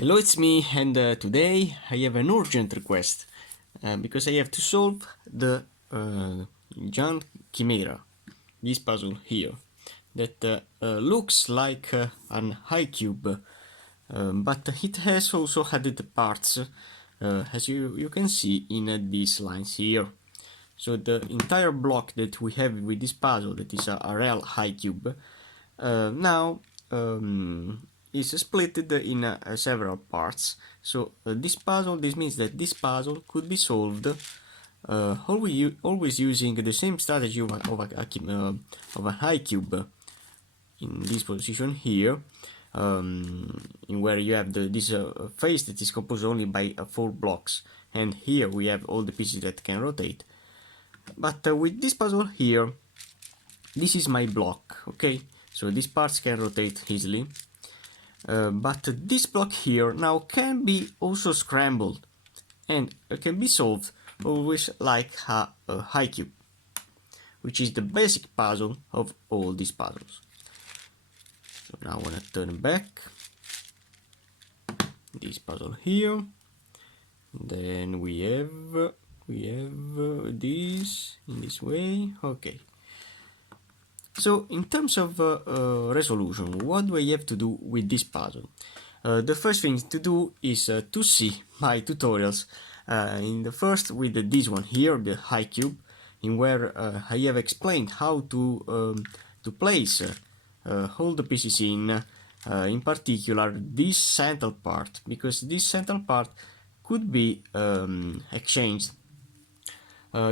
Hello, it's me, and today I have an urgent request because I have to solve the Giant Chimera, this puzzle here, that looks like an high cube, but it has also added parts, as you can see in these lines here. So the entire block that we have with this puzzle, that is a real high cube, now is split in several parts. So this means that this puzzle could be solved always using the same strategy of a high cube in this position here, in where you have this face that is composed only by 4 blocks, and here we have all the pieces that can rotate. But with this puzzle here, this is my block, okay? So these parts can rotate easily. But this block here now can be also scrambled and can be solved always like a high cube, which is the basic puzzle of all these puzzles. So now I want to turn back this puzzle here. Then we have this in this way. Okay. So in terms of resolution, what do I have to do with this puzzle? The first thing to do is to see my tutorials. In the first with this one here, the high cube, in where I have explained how to place all the pieces in particular this central part, because this central part could be exchanged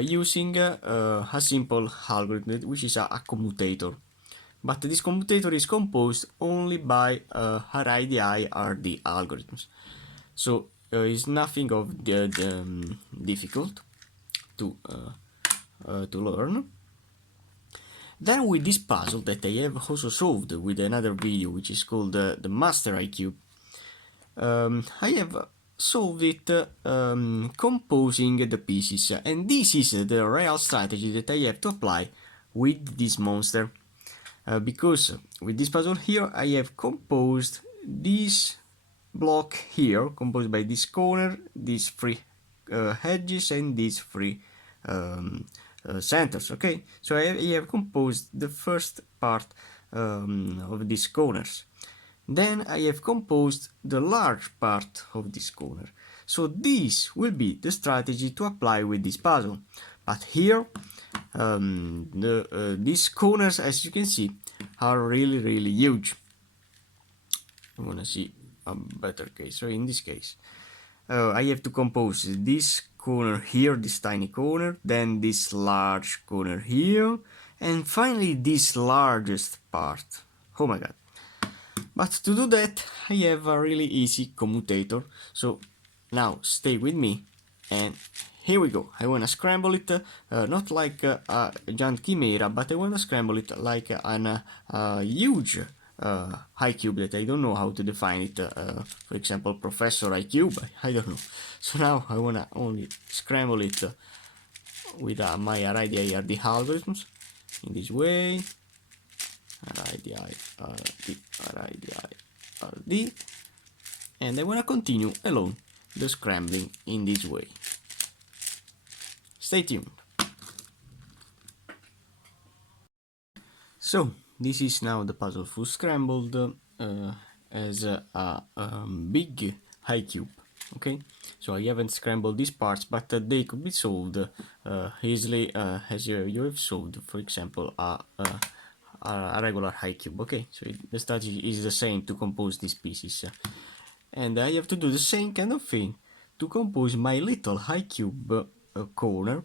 using a simple algorithm, which is a commutator. But this commutator is composed only by RIDI-RD algorithms. So it's nothing of difficult to learn. Then with this puzzle that I have also solved with another video, which is called the Master iCube, I have solved it composing the pieces, and this is the real strategy that I have to apply with this monster, because with this puzzle here I have composed this block here, composed by this corner, these 3 edges and these 3 centers. Okay, so I have composed the first part of these corners. Then I have composed the large part of this corner. So this will be the strategy to apply with this puzzle. But here, these corners, as you can see, are really huge. I want to see a better case. So in this case, I have to compose this corner here, this tiny corner, then this large corner here, and finally this largest part. Oh my god. But to do that, I have a really easy commutator. So now stay with me, and here we go. I want to scramble it, not like a Giant Chimera, but I want to scramble it like a huge high cube that I don't know how to define it. For example, Professor high cube, I don't know. So now I want to only scramble it with my RIDI-RD algorithms in this way. RIDI-RD, and I want to continue along the scrambling in this way. Stay tuned. So this is now the puzzle full scrambled as a big high cube. Okay, so I haven't scrambled these parts, but they could be solved easily as you have solved, for example, a regular high cube. Okay, so the strategy is the same to compose these pieces, and I have to do the same kind of thing to compose my little high cube corner,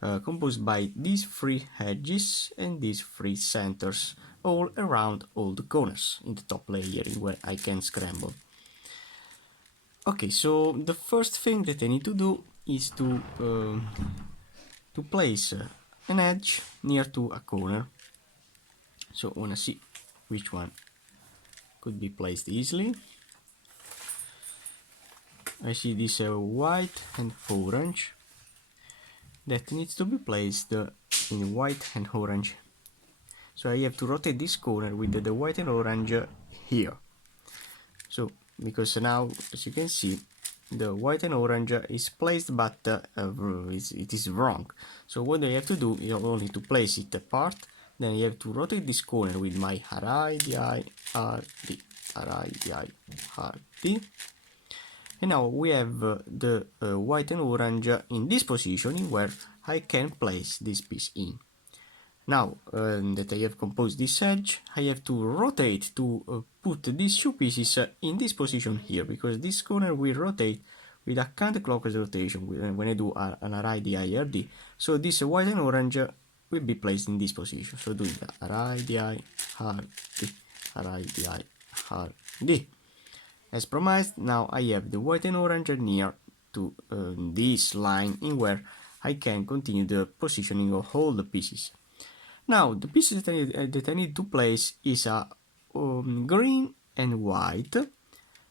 composed by these 3 edges and these 3 centers all around all the corners in the top layer where I can scramble. Okay, so the first thing that I need to do is to place an edge near to a corner. So I want to see which one could be placed easily. I see this white and orange that needs to be placed in white and orange. So I have to rotate this corner with the white and orange here. So because now, as you can see, the white and orange is placed, but it is wrong. So what I have to do is only to place it apart. Then you have to rotate this corner with my RD, RD. And now we have the white and orange in this position where I can place this piece in. Now that I have composed this edge, I have to rotate to put these two pieces in this position here, because this corner will rotate with a counterclockwise rotation when I do an RD. So this white and orange will be placed in this position. So doing the RD. As promised, now I have the white and orange near to this line in where I can continue the positioning of all the pieces. Now the pieces that I need to place is a green and white,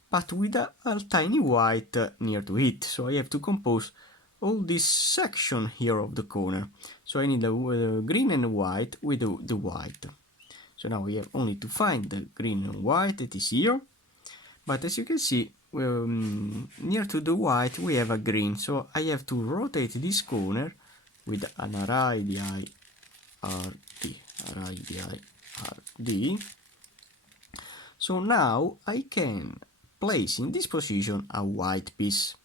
but with a tiny white near to it. So I have to compose all this section here of the corner. So I need a green and white with the white. So now we have only to find the green and white that is here. But as you can see, near to the white we have a green. So I have to rotate this corner with an RD. So now I can place in this position a white piece,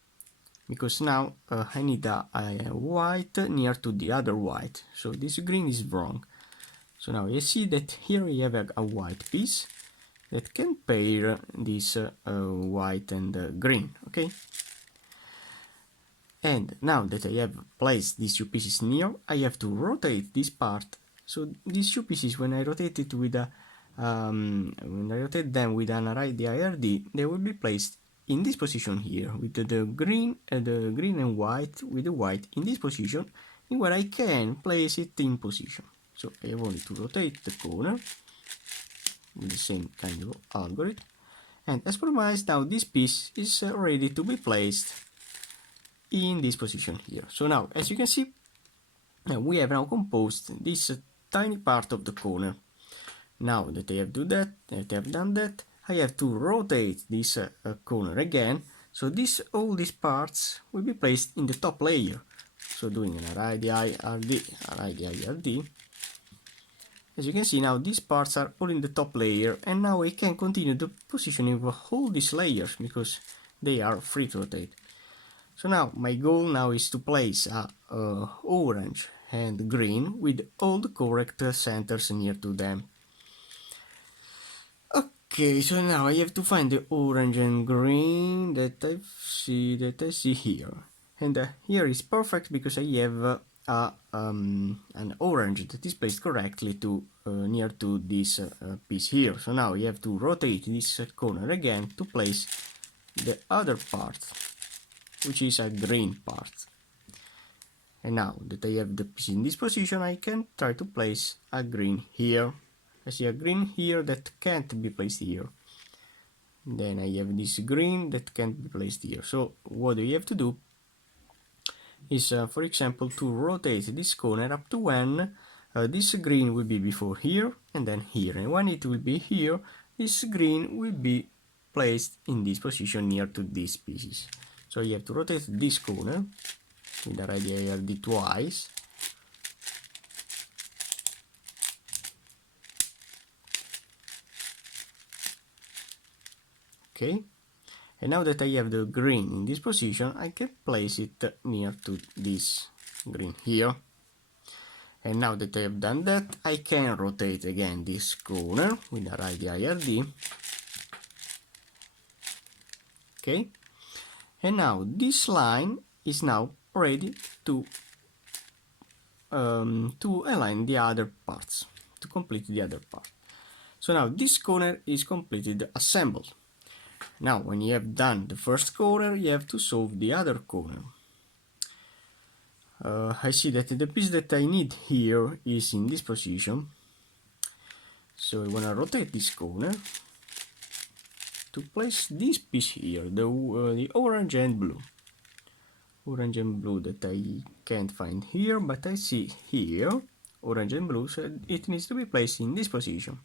because now I need a white near to the other white. So this green is wrong. So now you see that here we have a white piece that can pair this white and green, okay? And now that I have placed these two pieces near, I have to rotate this part. So these two pieces, when I rotate it with when I rotate them with an RD, they will be placed in this position here, with the green and white, with the white in this position, in where I can place it in position. So I have only to rotate the corner with the same kind of algorithm, and as promised, now this piece is ready to be placed in this position here. So now, as you can see, we have now composed this tiny part of the corner. Now that I have done that, I have to rotate this corner again. So all these parts will be placed in the top layer. So doing an RD. As you can see, now these parts are all in the top layer, and now I can continue the positioning of all these layers because they are free to rotate. So now my goal now is to place a orange and green with all the correct centers near to them. Okay, so now I have to find the orange and green that I see here, and here is perfect because I have an orange that is placed correctly to near to this piece here. So now you have to rotate this corner again to place the other part, which is a green part. And now that I have the piece in this position, I can try to place a green here. I see a green here that can't be placed here. Then I have this green that can't be placed here. So what we have to do is, for example, to rotate this corner up to when this green will be before here and then here. And when it will be here, this green will be placed in this position near to these pieces. So you have to rotate this corner with the radial RD twice. Okay, and now that I have the green in this position, I can place it near to this green here. And now that I have done that, I can rotate again this corner with the radial RD. Okay, and now this line is now ready to align the other parts, to complete the other part. So now this corner is completed assembled. Now when you have done the first corner, you have to solve the other corner. I see that the piece that I need here is in this position, so I want to rotate this corner to place this piece here, the orange and blue. Orange and blue that I can't find here, but I see here orange and blue, so it needs to be placed in this position.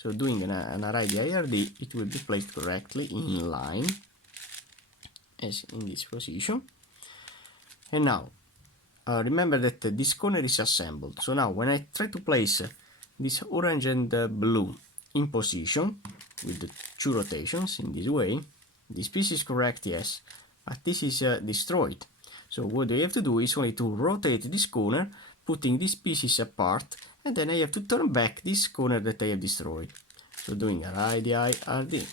So doing an array IRD, it will be placed correctly in line, as in this position. And now, remember that this corner is assembled. So now when I try to place this orange and blue in position, with the 2 rotations in this way, this piece is correct, yes, but this is destroyed. So what I have to do is only to rotate this corner, putting these pieces apart, and then I have to turn back this corner that I have destroyed. So doing a radii RD.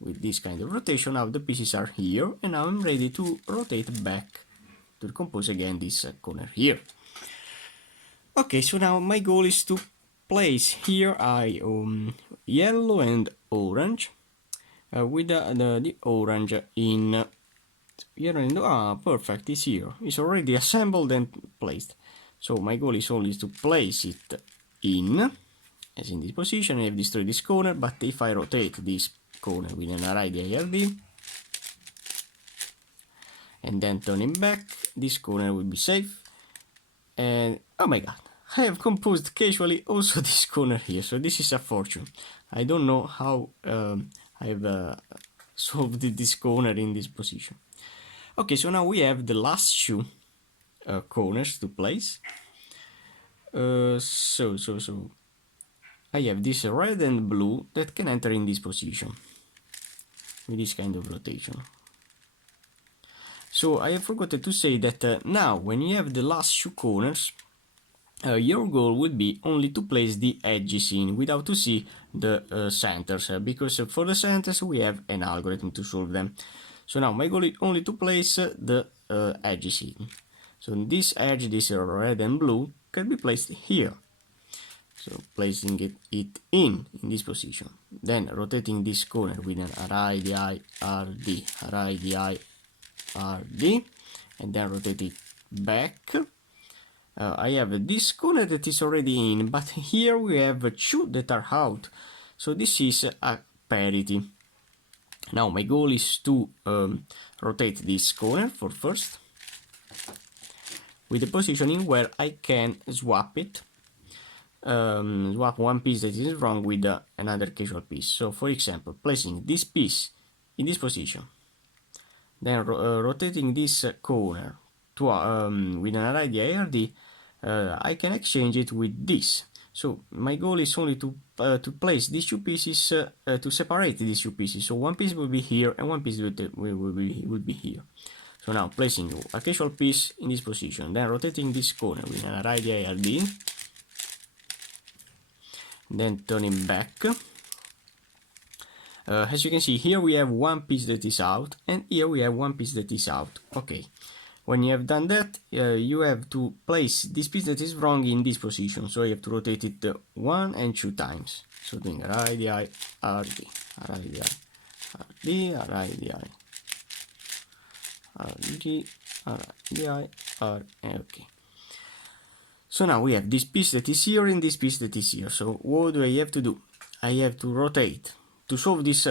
With this kind of rotation, now the pieces are here, and now I'm ready to rotate back to decompose again this corner here. Okay, so now my goal is to place here yellow and orange, with the orange in here, and perfect, it's here, it's already assembled and placed. So my goal is only to place it in, as in this position. I have destroyed this corner, but if I rotate this corner with an array IRD and then turn it back, this corner will be safe. And oh my god, I have composed casually also this corner here, so this is a fortune. I don't know how I have solved this corner in this position. Okay, so now we have the last 2 corners to place. So I have this red and blue that can enter in this position with this kind of rotation. So I have forgotten to say that now when you have the last 2 corners, your goal would be only to place the edges in without to see the centers, because for the centers we have an algorithm to solve them. So now my goal is only to place the edges in. So this edge, this red and blue, can be placed here. So placing it in this position. Then rotating this corner with an array RD, and then rotate it back. I have this corner that is already in, but here we have 2 that are out. So this is a parity. Now my goal is to rotate this corner for first, with the positioning where I can swap it, swap one piece that is wrong with another casual piece. So for example, placing this piece in this position, then rotating this corner to with an array IRD, I can exchange it with this. So my goal is only to place these 2 pieces, to separate these 2 pieces. So one piece will be here and one piece will be here. So now placing a casual piece in this position, then rotating this corner with an array IRD, then turning back. As you can see, here we have one piece that is out, and here we have one piece that is out. Okay, when you have done that, you have to place this piece that is wrong in this position, so you have to rotate it 1 and 2 times. So doing radii RD, radii RD, radii RD, radii RD. Okay. So now we have this piece that is here and this piece that is here. So what do I have to do? I have to rotate. To solve this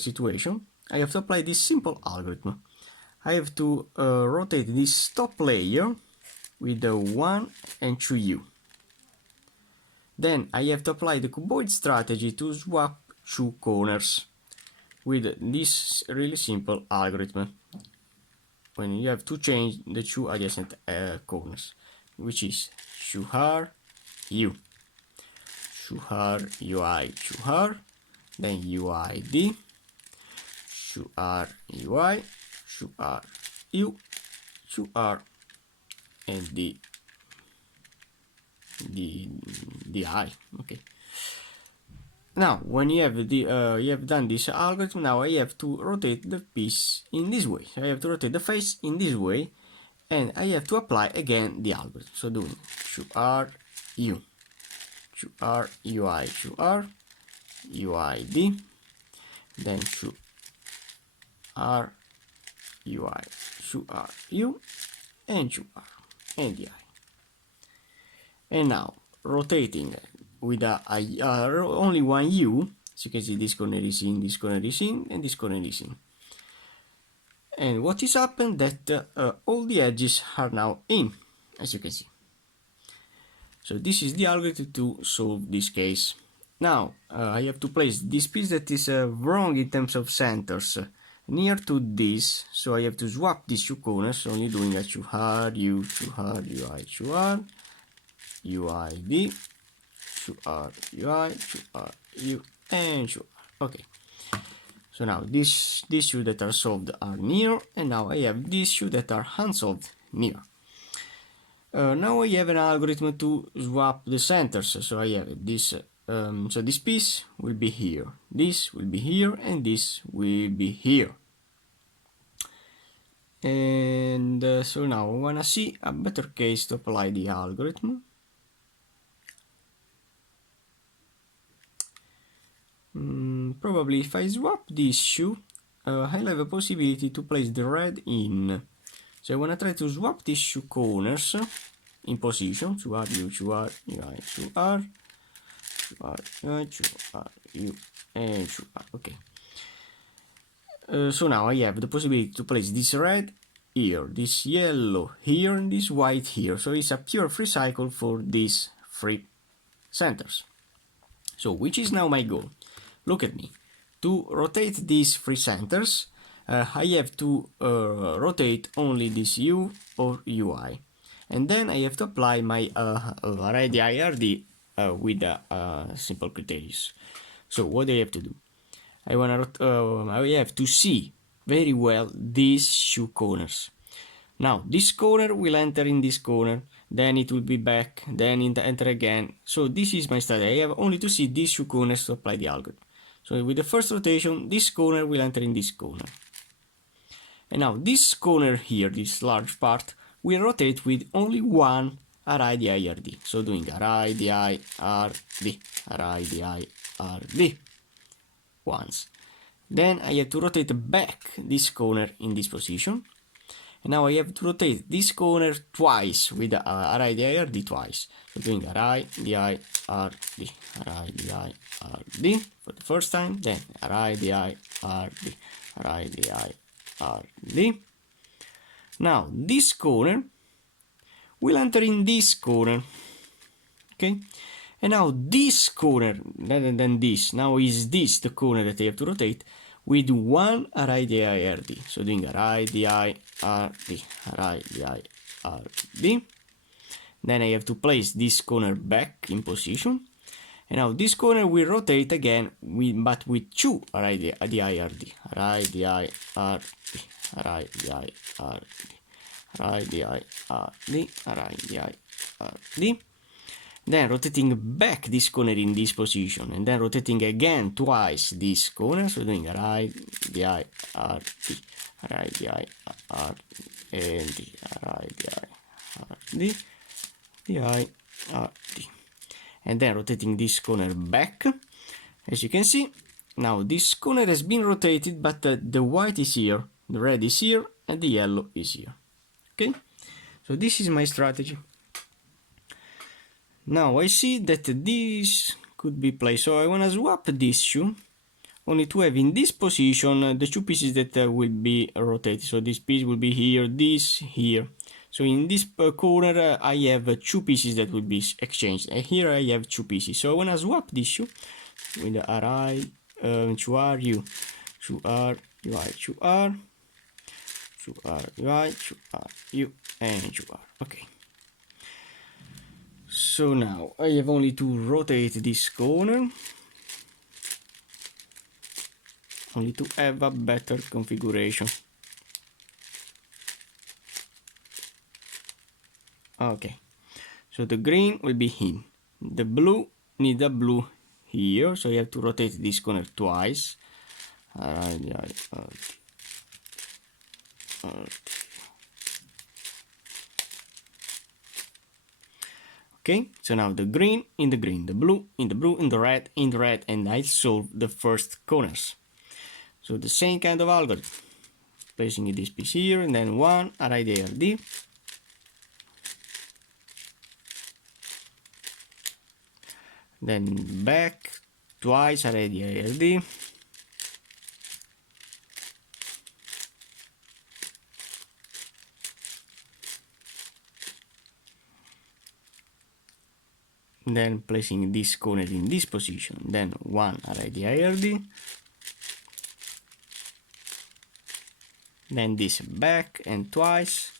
situation, I have to apply this simple algorithm. I have to rotate this top layer with the 1 and 2u. Then I have to apply the cuboid strategy to swap 2 corners with this really simple algorithm, when you have to change the 2 adjacent corners, which is 2r u, 2r ui, 2r, then uid, 2r ui, 2r u, 2r, and the I. Okay. Now, when you have you have done this algorithm, now I have to rotate the piece in this way. I have to rotate the face in this way, and I have to apply again the algorithm. So doing 2r u, 2r ui, 2r uid, then 2r ui, 2r u, and 2r, and the I. And now rotating with only one u, as you can see, this corner is in, this corner is in, and this corner is in. And what is happened that all the edges are now in, as you can see. So this is the algorithm to solve this case. Now I have to place this piece that is wrong in terms of centers near to this, so I have to swap these two corners, only doing a QR, U, QR, UI, QR, UID, QR, UI, QR, U, and QR. Okay. So now these two that are solved are near, and now I have these two that are unsolved near. Now I have an algorithm to swap the centers. So I have this. So this piece will be here, this will be here, and this will be here. And so now I wanna see a better case to apply the algorithm. Probably if I swap this shoe, I'll have a possibility to place the red in. So I wanna try to swap these two corners in position, 2R, U, 2R, UI, 2R, 2R, UI, 2R, U, and 2R. Okay. So now I have the possibility to place this red here, this yellow here, and this white here. So it's a pure free cycle for these three centers. So which is now my goal? Look at me. To rotate these three centers, I have to rotate only this U or UI. And then I have to apply my array IRD with simple criteria. So what do I have to do? I have to see very well these two corners. Now this corner will enter in this corner, then it will be back, then enter again. So this is my strategy. I have only to see these two corners to apply the algorithm. So with the first rotation, this corner will enter in this corner. And now this corner here, this large part, will rotate with only one array DIRD. So doing array DIRD, array DIRD once. Then I have to rotate back this corner in this position. And now I have to rotate this corner twice with the array DIRD twice. So doing array DIRD, array DIRD for the first time, then array DIRD, array DIRD. Now this corner will enter in this corner. Okay? And now this corner, rather than this, now is this the corner that I have to rotate with one array DIRD. So doing array DIRD, array DIRD. Then I have to place this corner back in position. And now this corner will rotate again, but with two array DIRD. Array DIRD, array DIRD, array DIRD, array DIRD. Then rotating back this corner in this position, and then rotating again twice this corner, so doing array DIRD, array DIRD, and the array DIRD, DIRD. And then rotating this corner back. As you can see, now this corner has been rotated, but the white is here, the red is here, and the yellow is here. Okay, so this is my strategy. Now I see that this could be placed, so I want to swap this two, only to have in this position the two pieces that will be rotated. So this piece will be here, this here. So in this corner I have two pieces that will be exchanged, and here I have two pieces. So I want to swap this two with the array 2R U, 2R UI, 2R, 2R UI, 2R U, and 2R. Okay. So now I have only to rotate this corner, only to have a better configuration. Okay, so the green will be in, the blue need a blue here, so you have to rotate this corner twice. Okay, so now the green in the green, the blue in the blue, in the red in the red, and I solve the first corners. So the same kind of algorithm, placing this piece here, and then one array DIRD, then back twice array DIRD, then placing this corner in this position, then one already IRD, then this back and twice,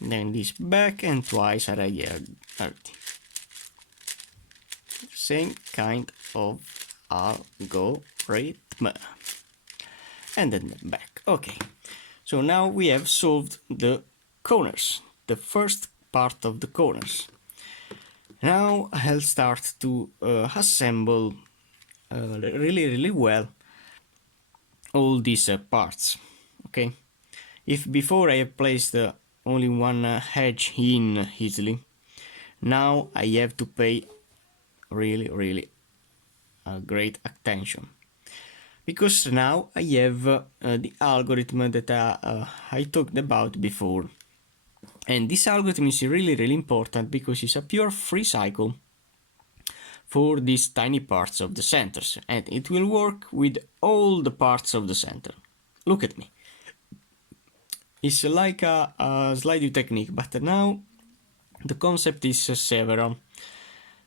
then this back and twice already RD. Same kind of algorithm. And then back. Okay, so now we have solved the corners, the first part of the corners. Now I'll start to assemble really well all these parts. Okay, if before I have placed only one edge in easily, now I have to pay really great attention, because now I have the algorithm that I talked about before, and this algorithm is really important because it's a pure free cycle for these tiny parts of the centers, and it will work with all the parts of the center. Look at me. It's like a slide view technique, but now the concept is several.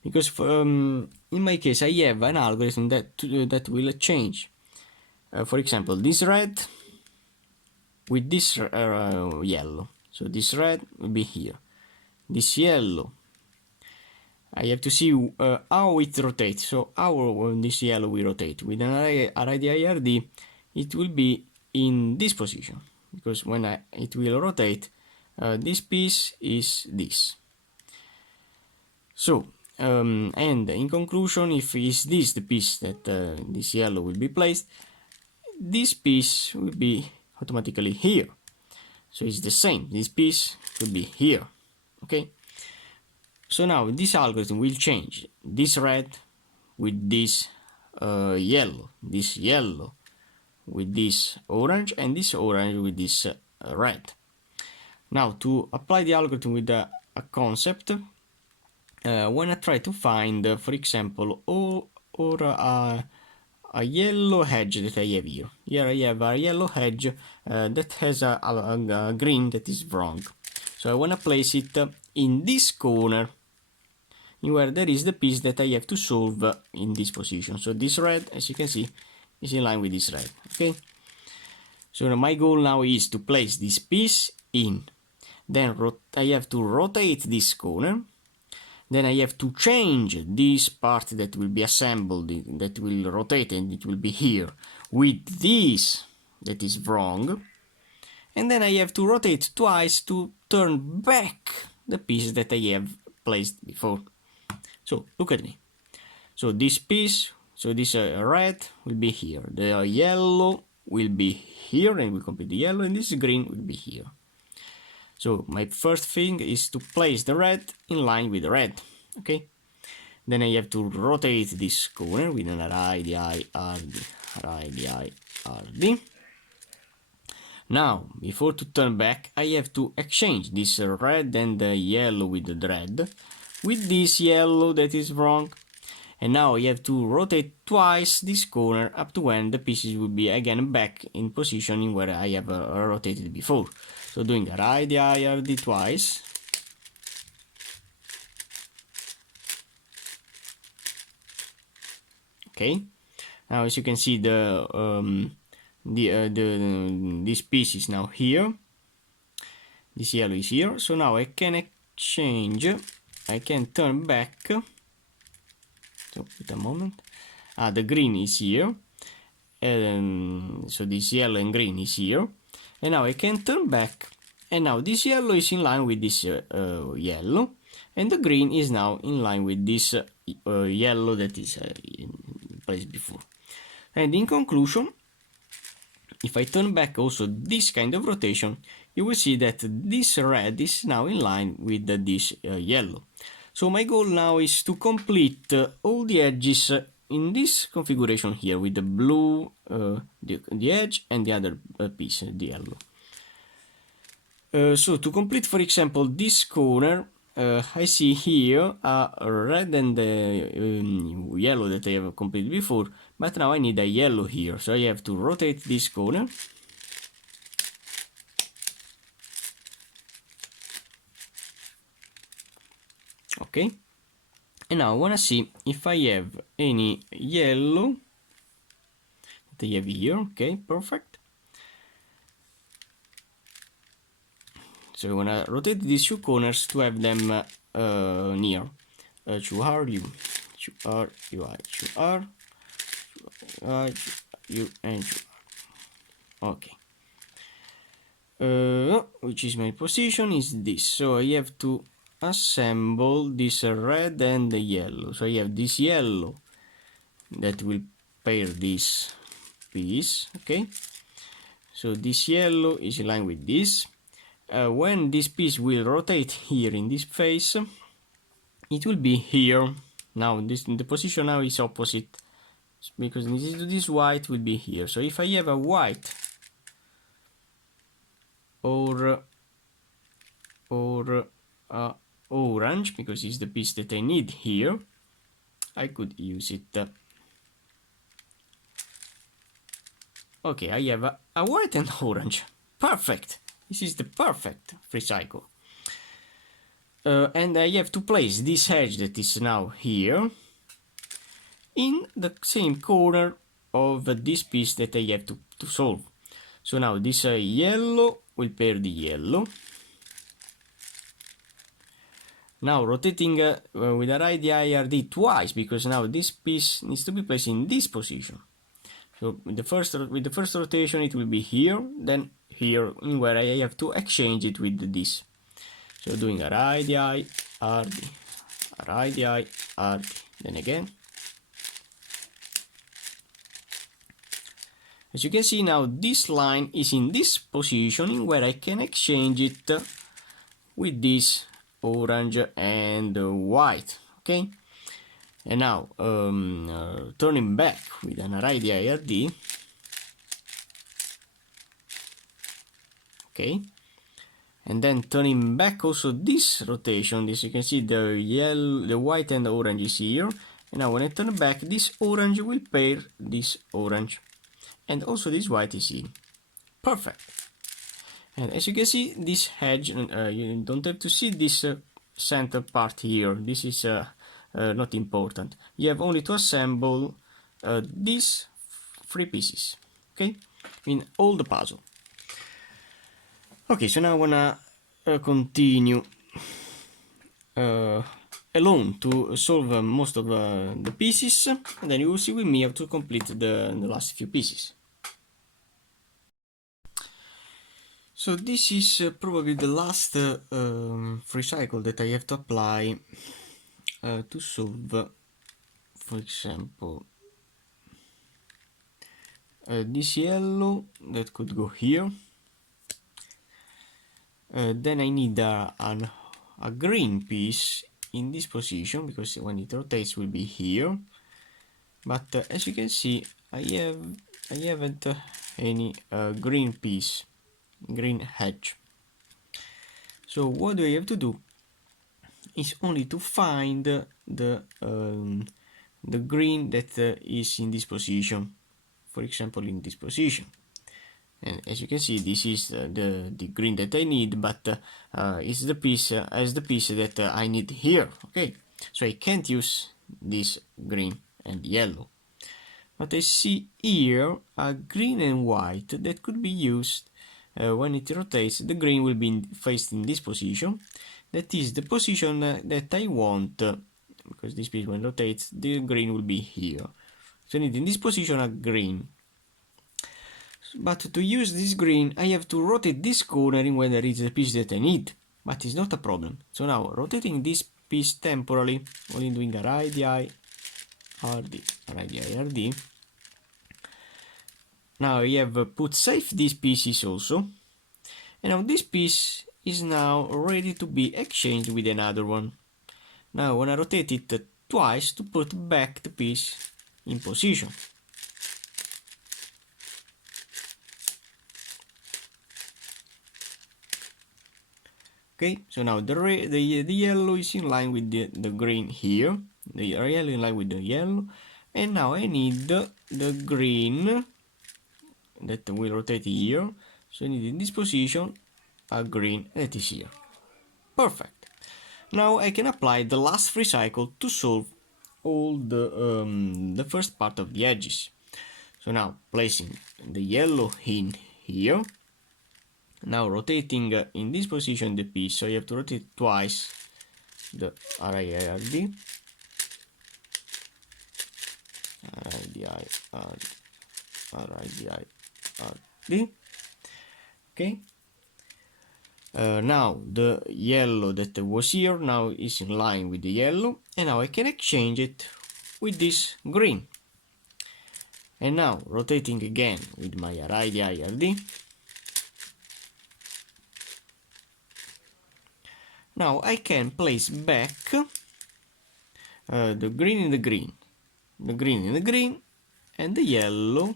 Because in my case I have an algorithm that will change. For example, this red with this yellow. So this red will be here. This yellow, I have to see how it rotates. So how this yellow will rotate. With an array IRD, it will be in this position, because when it will rotate, this piece is this. So, and in conclusion, if is this the piece that this yellow will be placed, this piece will be automatically here. So it's the same, this piece will be here. Okay, so now this algorithm will change this red with this yellow, this yellow with this orange, and this orange with this red. Now to apply the algorithm with a concept, when I try to find, for example, a yellow edge that I have here. Here I have a yellow edge that has a green that is wrong. So I want to place it in this corner, where there is the piece that I have to solve in this position. So this red, as you can see, is in line with this red. Okay. So my goal now is to place this piece in. Then I have to rotate this corner. Then I have to change this part that will be assembled, that will rotate, and it will be here, with this that is wrong. And then I have to rotate twice to turn back the piece that I have placed before. So look at me. So this piece, so this red will be here, the yellow will be here, and we complete the yellow, and this green will be here. So my first thing is to place the red in line with the red. Okay. Then I have to rotate this corner with an RD. Now, before to turn back, I have to exchange this red and the yellow with the red with this yellow that is wrong. And now I have to rotate twice this corner up to when the pieces will be again back in position where I have rotated before. So doing RD twice. Okay. Now as you can see, this piece is now here. This yellow is here. So now I can exchange. I can turn back. So wait a moment. The green is here. So this yellow and green is here. And now I can turn back, and now this yellow is in line with this yellow, and the green is now in line with this yellow that is in place before. And in conclusion, if I turn back also this kind of rotation, you will see that this red is now in line with this yellow. So my goal now is to complete all the edges in this configuration here with the blue, the edge, and the other piece, the yellow. So to complete, for example, this corner, I see here a red and yellow that I have completed before, but now I need a yellow here, so I have to rotate this corner. Okay, and now I want to see if I have any yellow that I have here. Okay, perfect. So I want to rotate these two corners to have them near. 2R, U, 2R, UI, 2R, UI, U, and 2R. Okay. Which is my position is this. So I have to assemble this red and the yellow. So I have this yellow that will pair this piece. Okay. So this yellow is in line with this. When this piece will rotate here in this face, it will be here. Now the position now is opposite, because this white will be here. So if I have a white or orange, because it's the piece that I need here, I could use it. Okay, I have a white and orange. Perfect. This is the perfect free cycle. And I have to place this edge that is now here in the same corner of this piece that I have to solve. So now this yellow will pair the yellow. Now rotating with a radii RD twice, because now this piece needs to be placed in this position. So with the first rotation it will be here, then here, where I have to exchange it with this. So doing a radii RD, a radii RD, then again. As you can see now, this line is in this position where I can exchange it with this orange and white. Okay, and now turning back with an radii RD. Okay, and then turning back also this rotation. This you can see the yellow, the white and the orange is here. And now when I turn back, this orange will pair this orange, and also this white is in. Perfect. And as you can see, this edge, you don't have to see this center part here. This is not important. You have only to assemble these three pieces, okay, in all the puzzle. Okay, so now I wanna continue alone to solve most of the pieces, and then you will see with me how to complete the last few pieces. So this is probably the last free cycle that I have to apply to solve, for example, this yellow that could go here. Then I need a green piece in this position, because when it rotates will be here. But as you can see, I haven't any green piece, green edge. So what do I have to do is only to find the green that is in this position, for example in this position. And as you can see, this is the green that I need, but it's the piece that I need here. Okay, so I can't use this green and yellow, but I see here a green and white that could be used when it rotates. The green will be faced in this position. That is the position that I want, because this piece when rotates, the green will be here. So I need in this position a green. But to use this green, I have to rotate this corner in where there is the piece that I need. But it's not a problem. So now, rotating this piece temporarily, only doing a radii RD. Now I have put safe these pieces also. And now this piece is now ready to be exchanged with another one. Now I want to rotate it twice to put back the piece in position. Okay, so now the yellow is in line with the green here. The yellow in line with the yellow. and now I need the green that will rotate here, so I need in this position a green that is here. Perfect. Now I can apply the last recycle to solve all the first part of the edges. So now placing the yellow in here, now rotating in this position the piece, so you have to rotate twice the RIRD, RIDI, okay. Now the yellow that was here now is in line with the yellow, and now I can exchange it with this green. And now rotating again with my RIDI, now I can place back the green in the green, the green in the green, and the yellow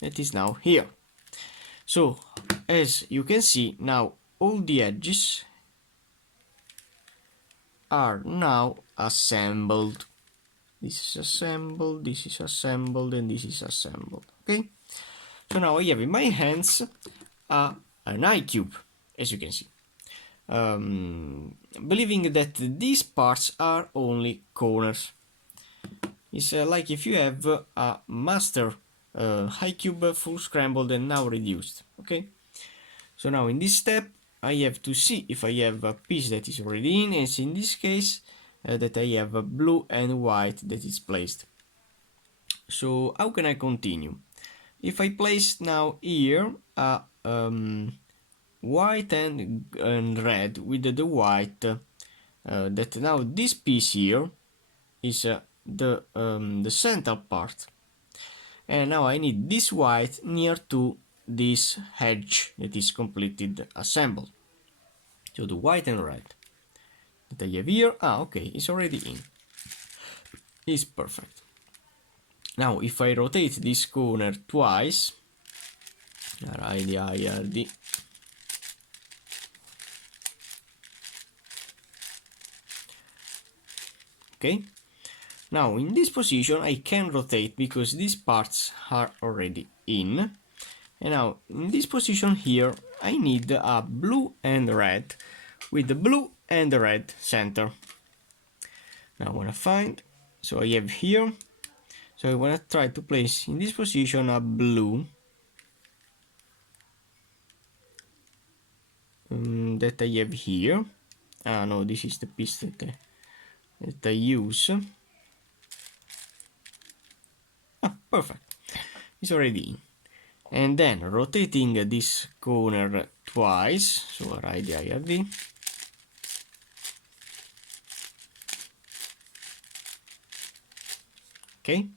that is now here. So as you can see, now all the edges are now assembled. This is assembled, this is assembled, and this is assembled. Okay, so now I have in my hands an eye cube, as you can see. Believing that these parts are only corners. It's like if you have a master eye cube full scrambled and now reduced. Okay, so now in this step I have to see if I have a piece that is already in, as in this case that I have a blue and white that is placed. So how can I continue? If I place now here a white and red with the white, that now this piece here is the central part, and now I need this white near to this edge that is completed assembled. So the white and red that I have here, okay, it's already in. It's perfect. Now if I rotate this corner twice, RID, okay, now in this position I can rotate because these parts are already in. And now in this position here I need a blue and red with the blue and the red center. Now I want to find, so I have here, so I want to try to place in this position a blue that I have here. No, this is the piece that I use. Perfect, it's already in. And then rotating this corner twice, so RID, okay.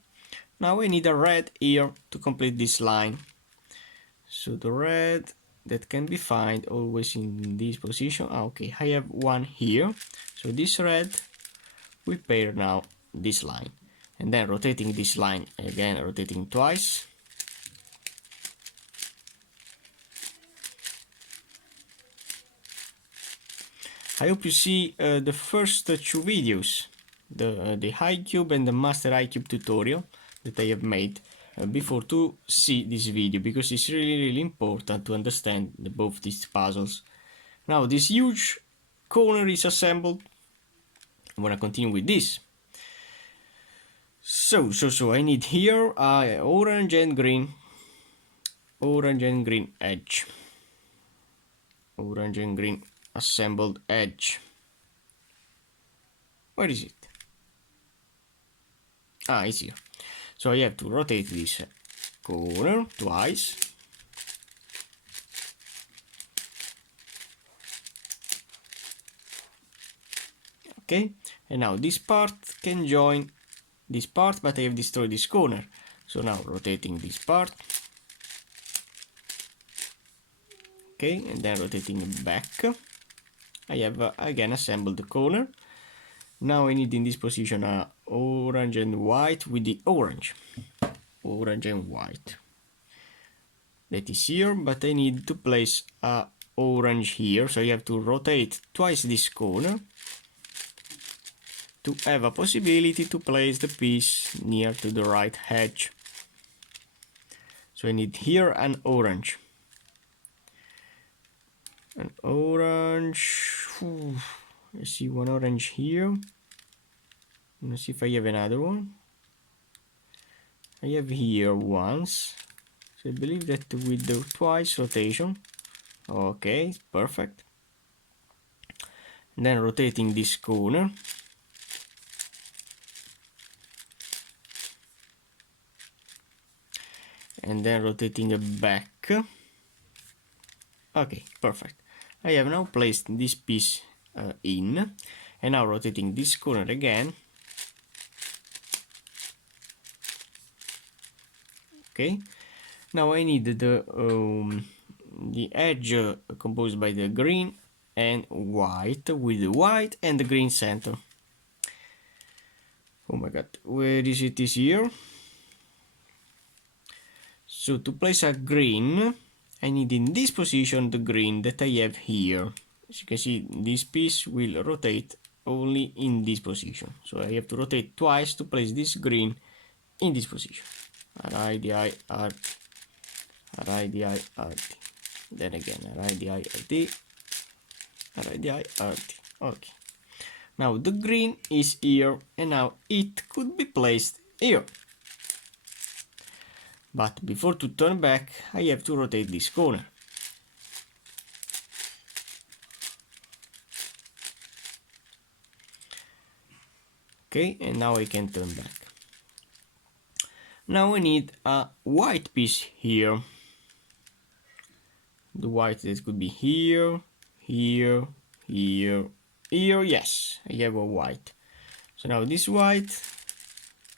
Now I need a red here to complete this line. So the red that can be found always in this position. Okay, I have one here. So this red we pair now this line, and then rotating this line again, rotating twice. I hope you see the first two videos, the high cube and the master high cube tutorial that I have made before to see this video, because it's really important to understand both these puzzles. Now this huge corner is assembled. I'm gonna continue with this. So I need here orange and green edge, orange and green assembled edge. Where is it? It's here. So I have to rotate this corner twice. Okay, and now this part can join this part, but I have destroyed this corner. So now rotating this part. Okay, and then rotating back. I have again assembled the corner. Now I need in this position a orange and white with the orange and white that is here, but I need to place a orange here, so you have to rotate twice this corner to have a possibility to place the piece near to the right edge. So I need here an orange. An orange. I see one orange here. Let's see if I have another one. I have here once. So I believe that with the twice rotation. Okay, perfect. And then rotating this corner. And then rotating it back. Okay, perfect. I have now placed this piece in, and now rotating this corner again. Okay, now I need the edge composed by the green and white, with the white and the green center. Oh my god, where is it? Is here. So to place a green, I need in this position the green that I have here. As you can see, this piece will rotate only in this position. So I have to rotate twice to place this green in this position. RT, then again RT. Okay. Now the green is here, and now it could be placed here. But before to turn back, I have to rotate this corner. Okay, and now I can turn back. Now I need a white piece here. The white that could be here, here, here, here. Yes, I have a white. So now this white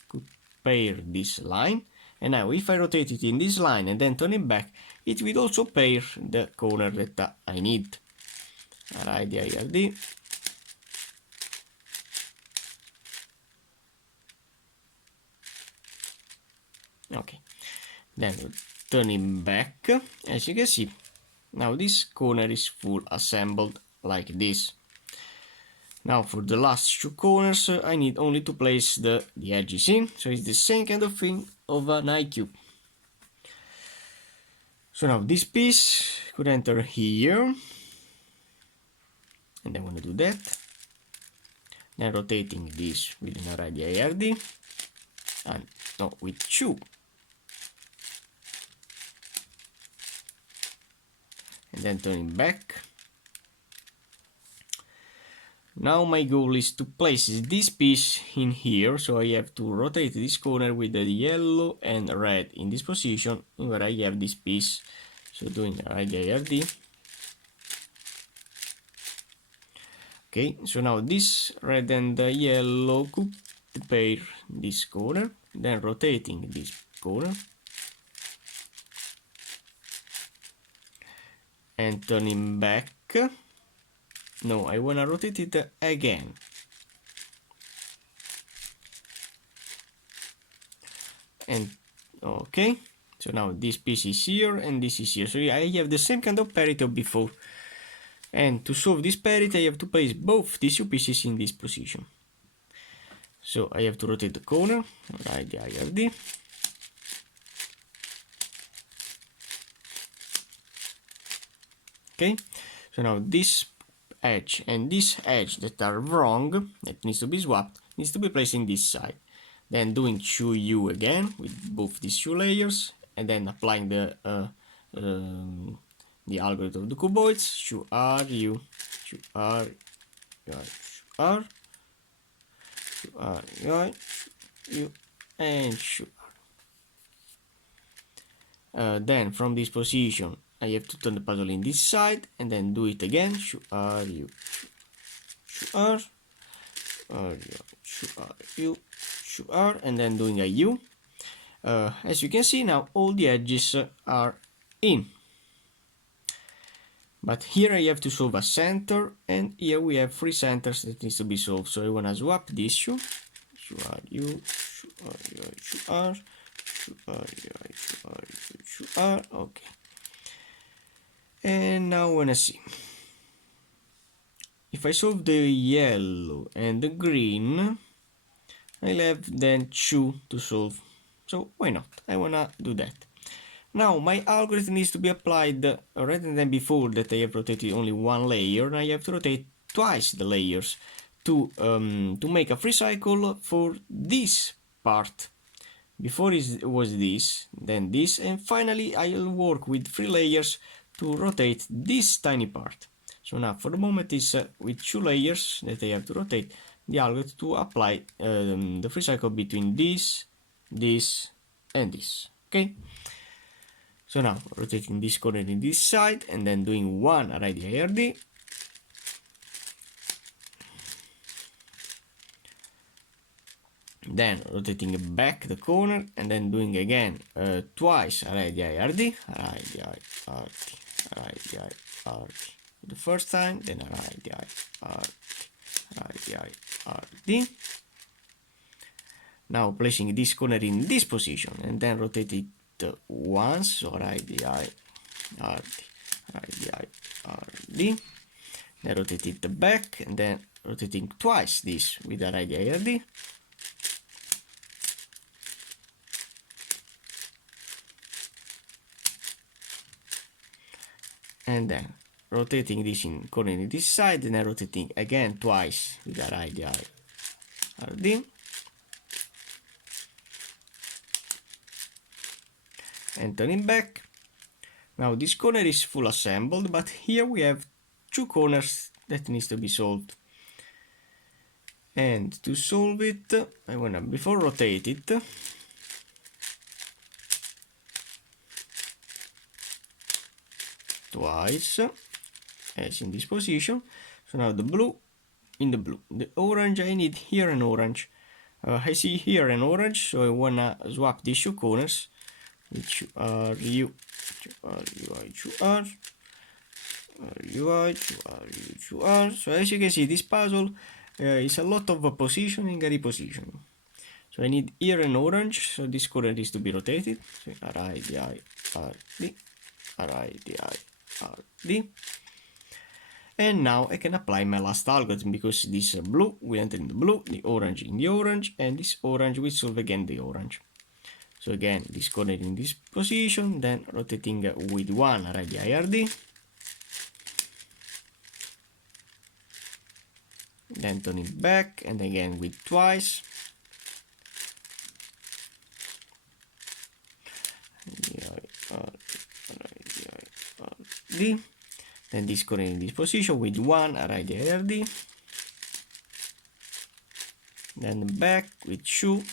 could pair this line. And now if I rotate it in this line and then turn it back, it will also pair the corner that I need. RD. Okay, then turning back, as you can see, now this corner is full assembled like this. Now for the last two corners, I need only to place the edges in, so it's the same kind of thing of an I-cube. So now this piece could enter here, and I want to do that. Then rotating this with an RD, and no, with two. And then turning back. Now my goal is to place this piece in here, so I have to rotate this corner with the yellow and red in this position where I have this piece. So doing RD. Okay, so now this red and yellow could pair this corner, then rotating this corner and turning back. No, I wanna rotate it again. And okay, so now this piece is here and this is here. So I have the same kind of parity of before. And to solve this parity, I have to place both these two pieces in this position. So I have to rotate the corner, RD. Okay, so now this edge and this edge that are wrong, that needs to be swapped, needs to be placed in this side. Then doing 2U again with both these two layers, and then applying the algorithm of the cuboids, 2RU, 2R, 2R, 2R, U, and 2R. Then from this position, I have to turn the puzzle in this side and then do it again. RU, R, U, R, and then doing a U. As you can see now, all the edges are in. But here I have to solve a center, and here we have three centers that needs to be solved. So I wanna swap these two. RU, R, R, okay. And now I wanna see if I solve the yellow and the green, I'll have then 2 to solve. So why not? I wanna do that. Now my algorithm needs to be applied rather than before that I have rotated only one layer. I have to rotate twice the layers to make a free cycle for this part. Before it was this, then this, and finally I'll work with 3 layers to rotate this tiny part. So now for the moment it's with 2 layers that I have to rotate the algorithm to apply the free cycle between this, this, and this. Okay. So now rotating this corner in this side and then doing one array IRD. Then rotating back the corner and then doing again twice array IRD, the first time, then array IRD. Now placing this corner in this position and then rotate it once, so RD, then rotate it back and then rotating twice this with RD. And then rotating this in corner in this side and then rotating again twice with RD. And turning back. Now this corner is full assembled, but here we have 2 corners that needs to be solved. And to solve it, I wanna before rotate it, twice, as in this position. So now the blue in the blue, the orange I need here an orange. I see here an orange, so I wanna swap these 2 corners. Which are UI, So as you can see, this puzzle is a lot of positioning and repositioning. So I need here an orange, so this corner needs to be rotated. So RD. And now I can apply my last algorithm because this blue will enter in the blue, the orange in the orange, and this orange will solve again the orange. So again, this corner in this position, then rotating with one array IRD, then turning back, and again with twice, then this corner in this position with one array IRD, then back with 2.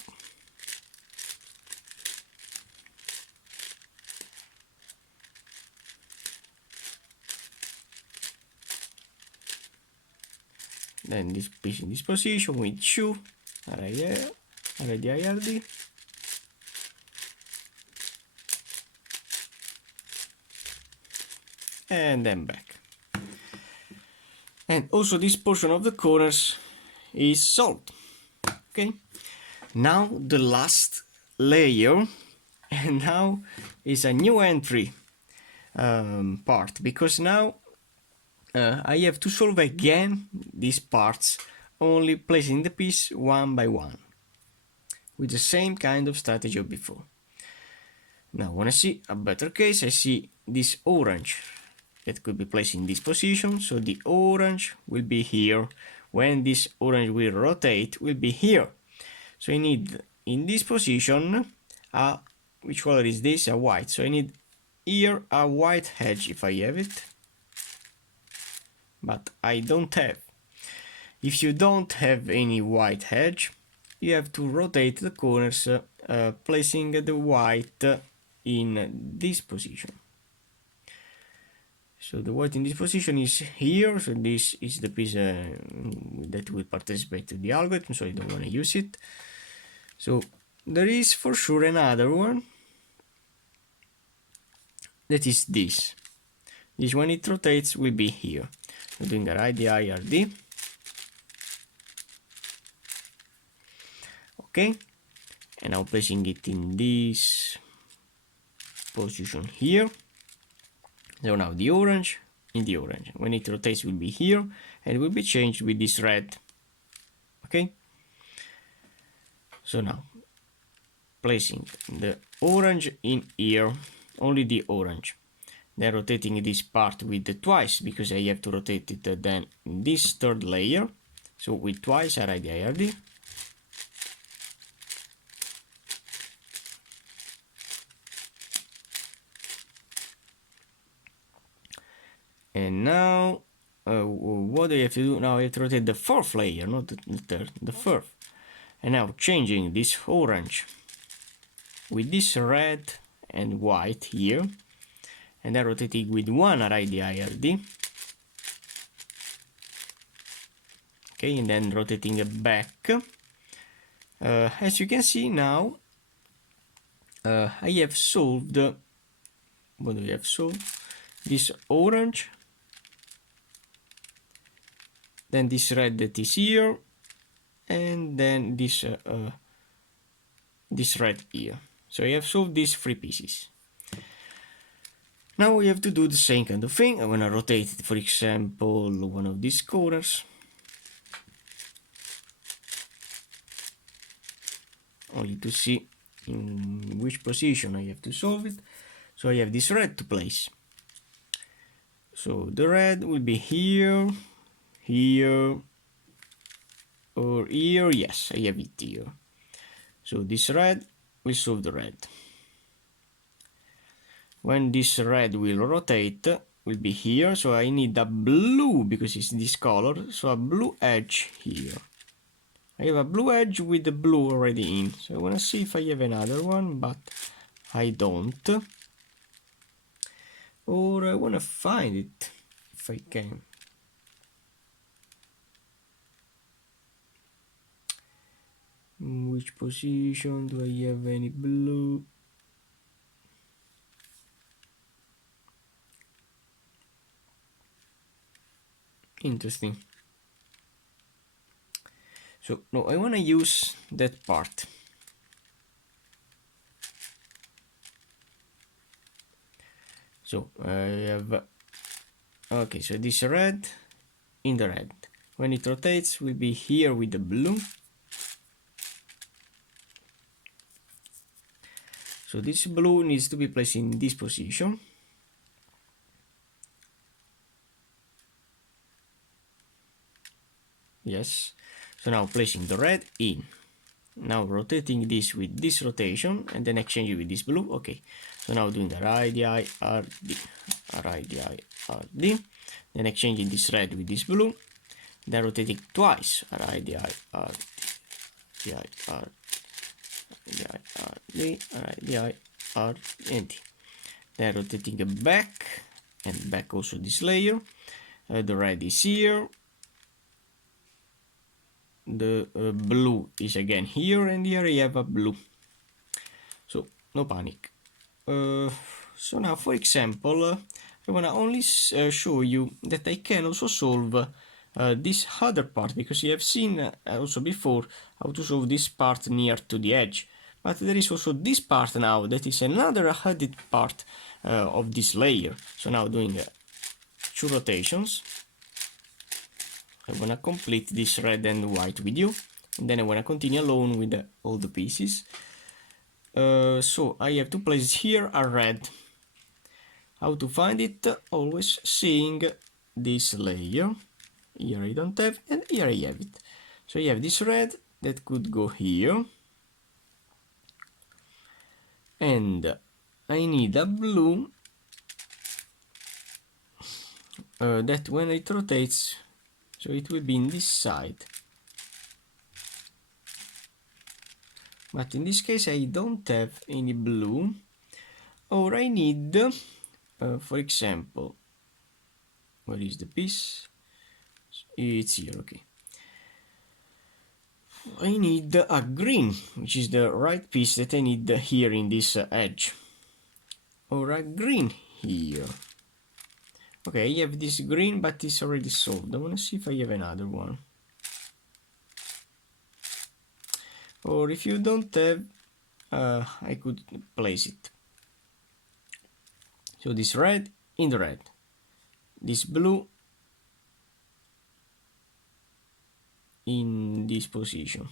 Then this piece in this position with 2 array IRD, and then back. And also this portion of the corners is solved. Okay, now the last layer, and now is a new entry part, because now I have to solve again these parts, only placing the piece one by one, with the same kind of strategy of before. Now when I see a better case, I see this orange that could be placed in this position, so the orange will be here. When this orange will rotate, will be here. So I need in this position, which color is this? A white. So I need here a white edge if I have it. But I don't have. If you don't have any white edge, you have to rotate the corners, placing the white in this position. So the white in this position is here, so this is the piece that will participate to the algorithm, so I don't want to use it. So there is for sure another one, that is this. This, when it rotates, will be here. So doing a IRD. Okay, and now placing it in this position here. So now the orange in the orange. When it rotates, it will be here, and it will be changed with this red. Okay. So now, placing the orange in here, only the orange. Then rotating this part with the twice, because I have to rotate it then in this third layer. So with twice RD. And now, what do I have to do? Now I have to rotate the fourth layer, not the third, the fourth. And now changing this orange with this red and white here, and then rotating with one RD. Okay, and then rotating it back. As you can see now, I have solved. What do we have solved? This orange, then this red that is here, and then this red here. So I have solved these three pieces. Now we have to do the same kind of thing. I'm gonna rotate it, for example, one of these corners. Only to see in which position I have to solve it. So I have this red to place. So the red will be here, here, or here. Yes, I have it here. So this red will solve the red. When this red will rotate, will be here. So I need a blue, because it's this color. So a blue edge here. I have a blue edge with the blue already in. So I want to see if I have another one, but I don't. Or I want to find it, if I can. In which position do I have any blue? Interesting. So, no, I want to use that part. So, I have... Okay, so this red in the red. When it rotates, will be here with the blue. So this blue needs to be placed in this position. Yes. So now placing the red in. Now rotating this with this rotation and then exchanging with this blue. Okay. So now doing the RD, then exchanging this red with this blue. Then rotating twice RD, empty. Then rotating it back and back also this layer. The red is here. The blue is again here, and here I have a blue. So no panic. So now, for example, I wanna only show you that I can also solve this other part, because you have seen also before how to solve this part near to the edge. But there is also this part now that is another added part of this layer. So now doing 2 rotations. I wanna complete this red and white with you, and then I wanna continue alone with all the pieces. So I have to place here a red. How to find it? Always seeing this layer. Here I don't have, and here I have it. So I have this red that could go here, and I need a blue that when it rotates, so it will be in this side. But in this case I don't have any blue, or I need, for example, where is the piece? It's here, okay. I need a green, which is the right piece that I need here in this edge, or a green here. Okay, I have this green, but it's already solved. I want to see if I have another one. Or if you don't have, I could place it. So this red in the red, this blue in this position.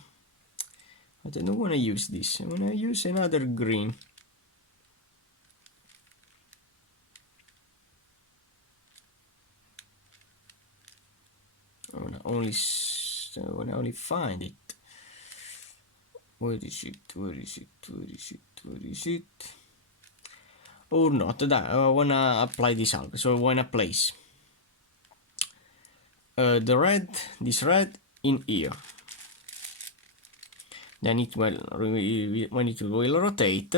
But I don't want to use this. I want to use another green. I want to only find it. Where is it? Where is it? Where is it? Where is it? Or not? I wanna apply this algo. So I wanna place this red in here. Then it will, when it will rotate,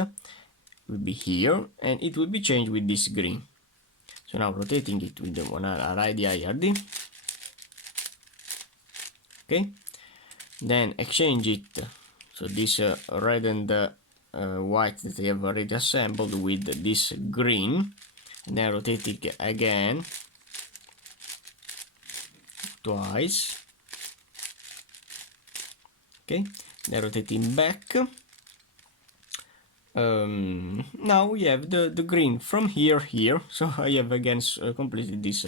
will be here, and it will be changed with this green. So now rotating it with the one radii IRD. Okay. Then exchange it. So this red and white that I have already assembled with this green, and then rotate it again twice. Okay, then rotating back. Now we have the green from here. So I have again completed this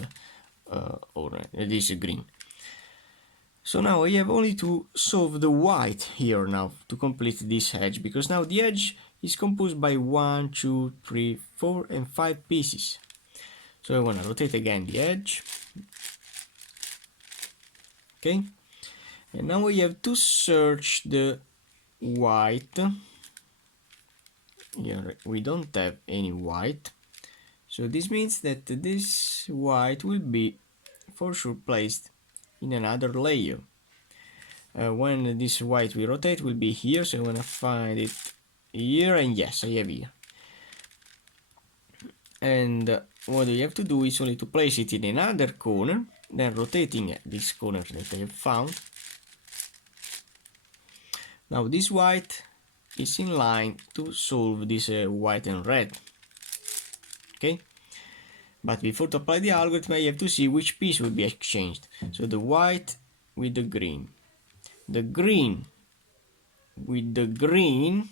orange, this green. So now I have only to solve the white here now to complete this edge, because now the edge is composed by 1, 2, 3, 4 and 5 pieces. So I want to rotate again the edge. Okay, and now we have to search the white. Here we don't have any white, so this means that this white will be for sure placed in another layer. When this white will rotate, will be here, so I'm gonna find it here, and yes, I have here. And what you have to do is only to place it in another corner, then rotating this corner that I have found. Now this white is in line to solve this white and red. Okay, but before to apply the algorithm, I have to see which piece will be exchanged. So the white with the green with the green,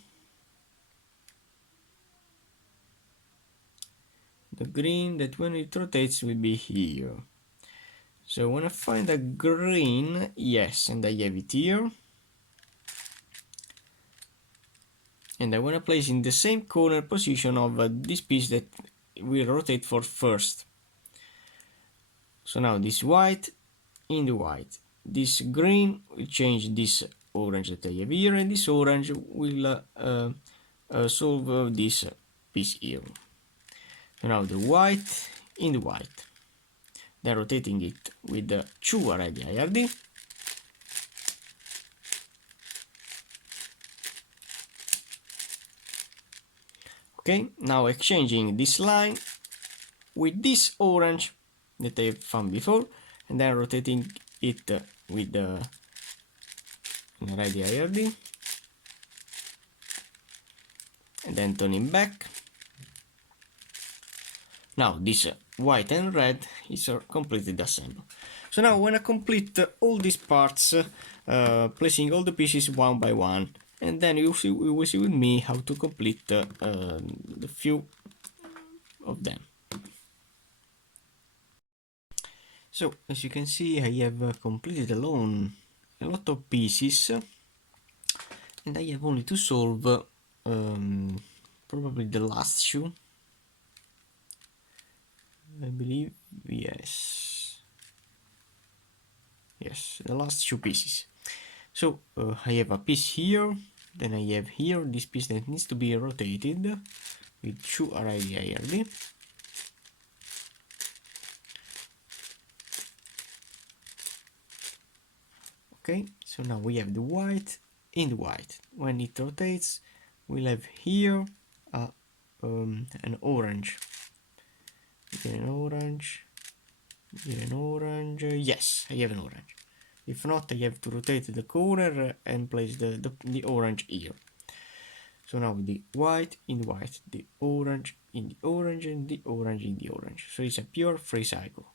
the green that when it rotates will be here. So when I find a green, yes, and I have it here, and I want to place in the same corner position of this piece that will rotate for first. So now this white in the white, this green will change this orange that I have here, and this orange will solve this piece here. So now the white in the white, then rotating it with the 2 already IRD. Okay, now exchanging this line with this orange that I found before, and then rotating it with the already IRD, and then turning back. Now this white and red is completely assembled. So now when I complete all these parts, placing all the pieces one by one, and then you will see with me how to complete the few of them. So as you can see, I have completed alone a lot of pieces, and I have only to solve probably the last two. I believe, yes, the last two pieces. So I have a piece here, then I have here this piece that needs to be rotated with 2 already IRD. Okay, so now we have the white in the white. When it rotates, we'll have here an orange. An orange, an orange. Yes, I have an orange. If not, I have to rotate the corner and place the orange here. So now the white in white, the orange in the orange, and the orange in the orange. So it's a pure free cycle.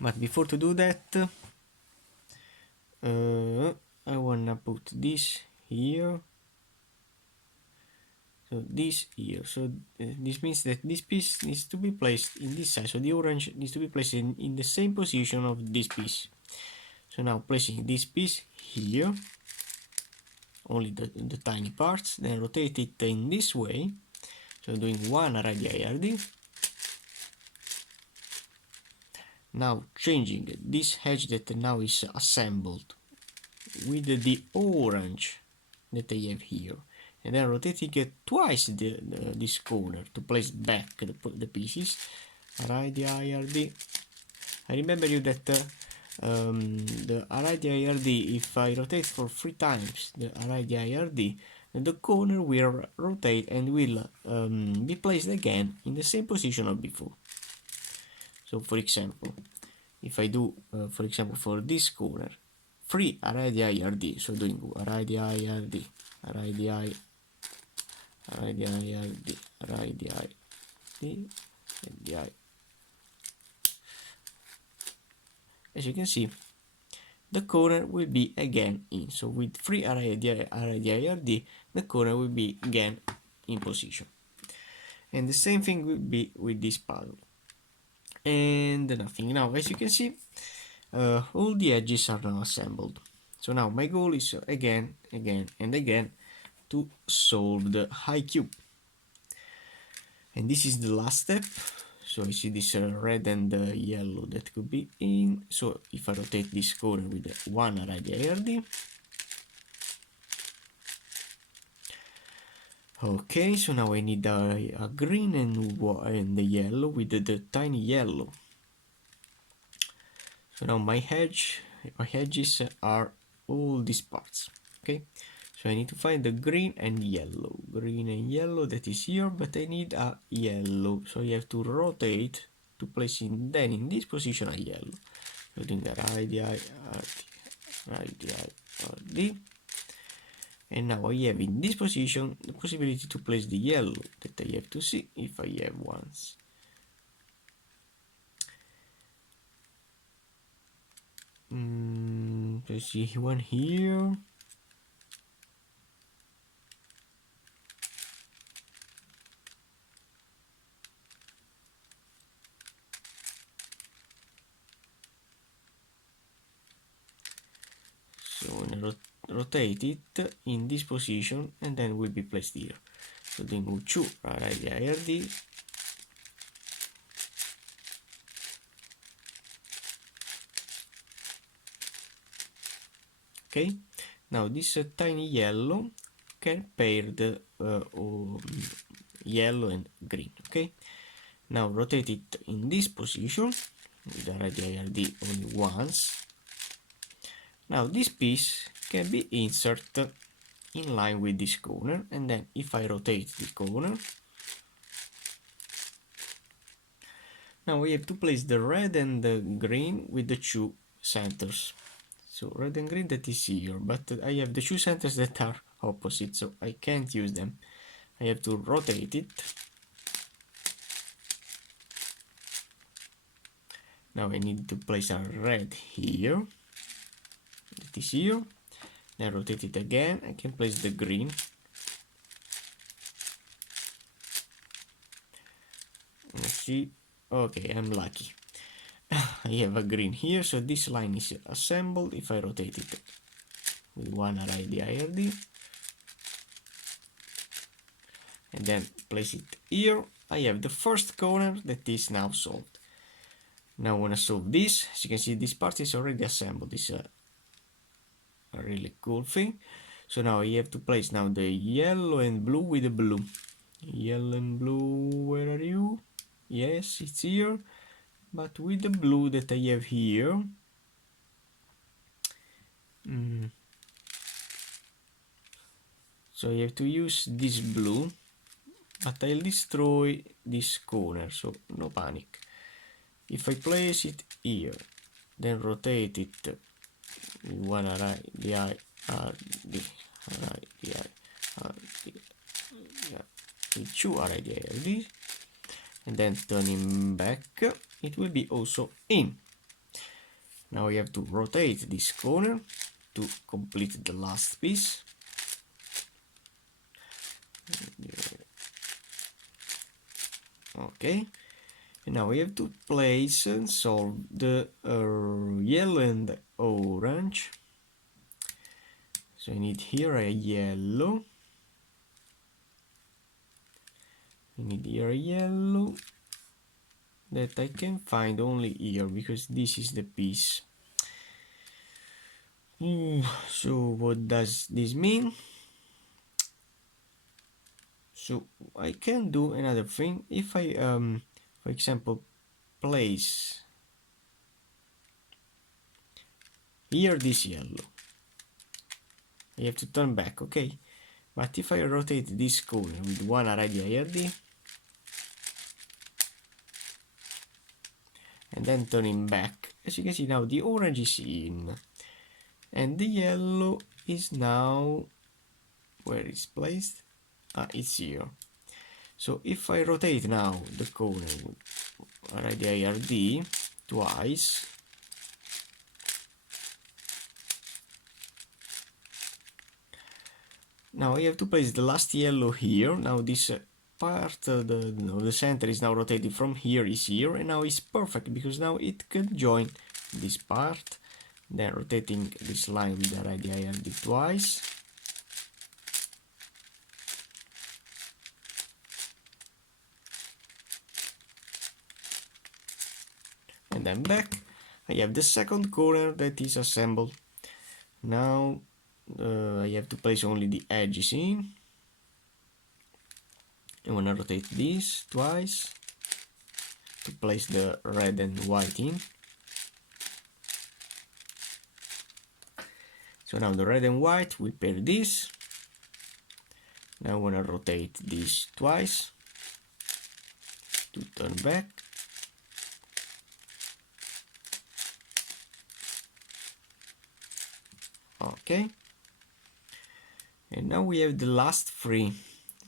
But before to do that, I wanna put this here. So this here, so this means that this piece needs to be placed in this side, so the orange needs to be placed in the same position of this piece. So now placing this piece here, only the tiny parts, then rotate it in this way, so doing one radii RD. Now changing this edge that now is assembled with the orange that I have here, and then rotating it twice this corner to place back the pieces. Radii RD. I remember you that the radii RD, if I rotate for 3 times the radii RD, the corner will rotate and will be placed again in the same position of before. So for example, if I do, for example, for this corner, 3 radii RD, so doing radii RD, radii RD, radii RD, radii RD, radii. As you can see, the corner will be again in. So with 3 radii RD, the corner will be again in position. And the same thing will be with this puzzle. And nothing. Now, as you can see, all the edges are now assembled. So now my goal is again and again to solve the high cube. And this is the last step. So I see this red and yellow that could be in. So if I rotate this corner with 1 radii RD. Okay, so now I need a green and the yellow with the tiny yellow. So now my edges are all these parts. Okay, so I need to find the green and yellow. Green and yellow, that is here, but I need a yellow. So you have to rotate to place in this position a yellow. So doing the radii RD. And now I have in this position the possibility to place the yellow that I have to see if I have ones. Let's see one here. So rotate it in this position and then will be placed here. So then go 2 radii RD. Okay, now this tiny yellow can pair the yellow and green. Okay, now rotate it in this position with the radii RD only once. Now this piece can be inserted in line with this corner, and then if I rotate the corner, now we have to place the red and the green with the 2 centers. So red and green, that is here, but I have the 2 centers that are opposite, so I can't use them. I have to rotate it. Now I need to place a red here. That is here. Then rotate it again. I can place the green. Let's see. Okay, I'm lucky. I have a green here, so this line is assembled. If I rotate it with 1 radii RD and then place it here, I have the first corner that is now solved. Now when I solve this, as you can see, this part is already assembled. This is a really cool thing. So now I have to place now the yellow and blue with the blue. Yellow and blue, where are you? Yes, it's here. But with the blue that I have here, so I have to use this blue, but I'll destroy this corner, so no panic. If I place it here, then rotate it with 1 radii RD, with 2 radii RD, and then turning back, it will be also in. Now you have to rotate this corner to complete the last piece. Okay, and now we have to place and solve the yellow and orange. So I need here a yellow. I need here a yellow that I can find only here because this is the piece. So what does this mean? So I can do another thing if I for example place here this yellow. I have to turn back, okay? But if I rotate this corner with one radii RD and then turning back, as you can see now the orange is in and the yellow is now where it's placed. It's here. So if I rotate now the corner radii RD twice, now I have to place the last yellow here. Now this part, the center is now rotated from here is here, and now it's perfect because now it can join this part. Then rotating this line with the radii RD twice. And then back. I have the second corner that is assembled. Now I have to place only the edges in. I want to rotate this twice to place the red and white in. So now the red and white will pair this. Now I want to rotate this twice to turn back. Okay. And now we have the last three.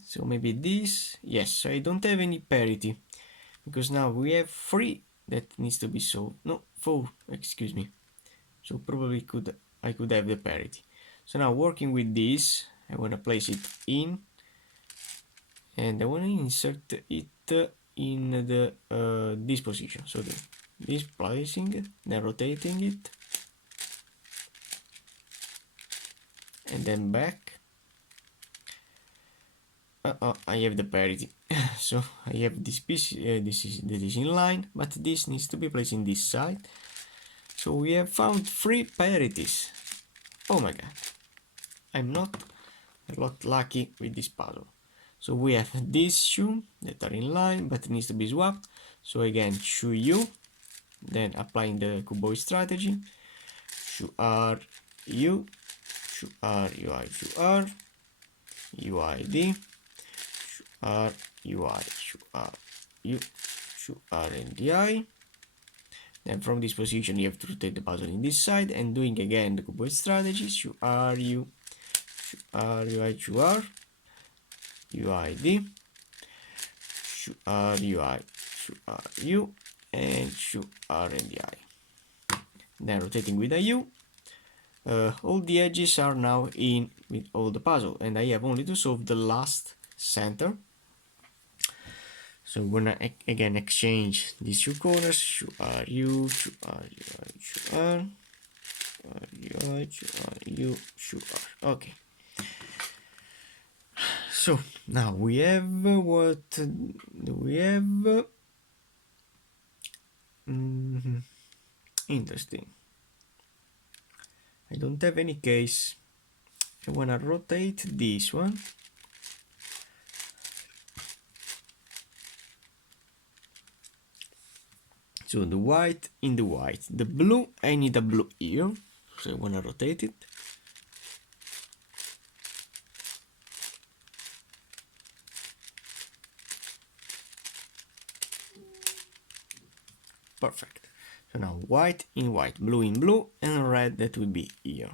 So maybe this, yes, so I don't have any parity because now we have 3 that needs to be solved. No, 4, excuse me. So probably I could have the parity. So now working with this, I want to place it in and I want to insert it in the this position. So this placing, then rotating it and then back. I have the parity. So I have this piece, this is in line, but this needs to be placed in this side. So we have found 3 parities. Oh my god, I'm not a lot lucky with this puzzle. So we have these shoe that are in line, but it needs to be swapped. So again, shoe U, then applying the cowboy strategy. Shoe R, U, shoe R, UI, shoe R, UID. R, UI, shoe R, U, shoe R and DI. Then from this position you have to rotate the puzzle in this side and doing again the cowboy strategy. Shoe R, U, shoe R, UI, shoe R, UID, shoe R, UI, shoe R, U, and shoe R and DI. Then rotating with a U. All the edges are now in with all the puzzle and I have only to solve the last center. So I'm gonna again exchange these 2 corners. Shoe R, U, shoe R, UI, shoe R, UI, shoe R, U, shoe R. Okay. So now we have what do we have? Interesting. I don't have any case. I wanna rotate this one. So the white in the white, the blue, I need a blue here, so I wanna rotate it. Perfect. So now white in white, blue in blue, and red that will be here.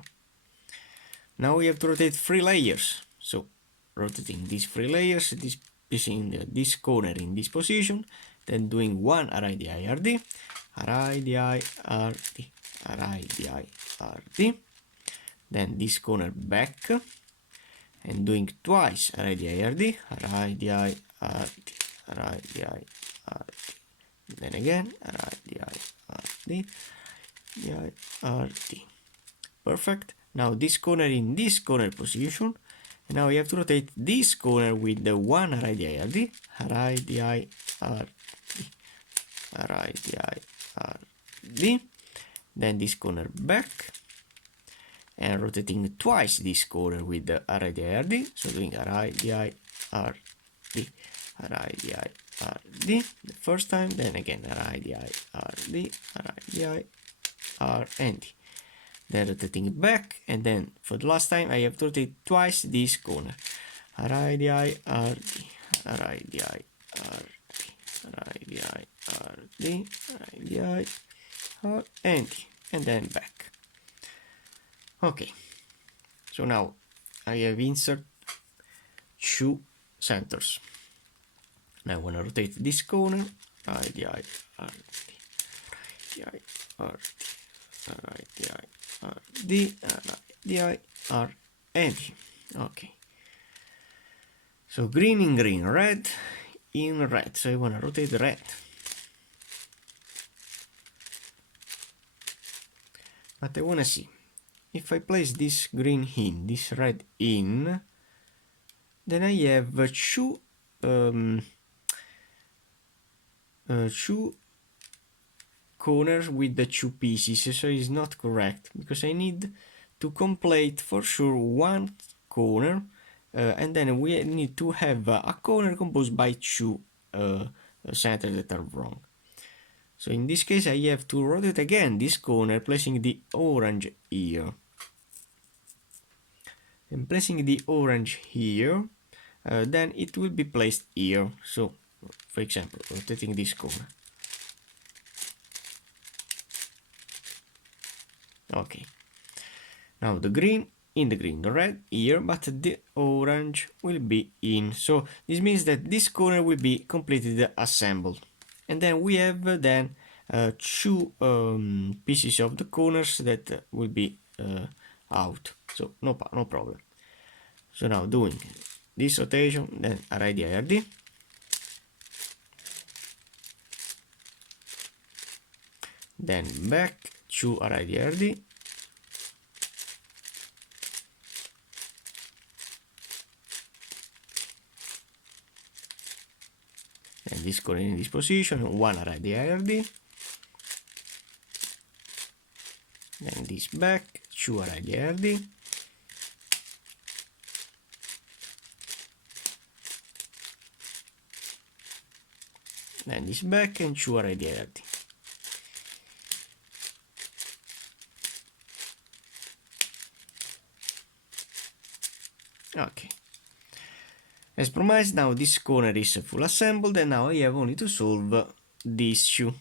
Now we have to rotate 3 layers. So rotating these 3 layers, this placing this corner in this position, then doing 1 radii RD, radii RD, radii RD, then this corner back, and doing twice radii RD, radii RD, radii then again RD, RD. Perfect. Now this corner in this corner position, and now you have to rotate this corner with the one RD, RD, then this corner back, and rotating twice this corner with the RD, so doing RD, the first time, then again RD, and then rotating it back, and then for the last time I have to rotate twice this corner, RD, and then back. Okay, so now I have insert two centers. Now I want to rotate this corner, okay. So green in green, red in red. So I want to rotate the red. But I want to see if I place this green in, this red in, then I have two corners with the two pieces, so it's not correct because I need to complete for sure one corner, and then we need to have a corner composed by two centers that are wrong. So in this case I have to rotate again this corner, placing the orange here. And placing the orange here, then it will be placed here. So for example, rotating this corner. Okay, now the green in the green, the red here, but the orange will be in. So this means that this corner will be completely assembled, and then we have two pieces of the corners that will be out. So no problem. So now doing this rotation, then RD, then back to RD, and this corner in this position, one RD, then this back, two RD, then this back and two RD. Okay, as promised, now this corner is full assembled, and now I have only to solve this issue.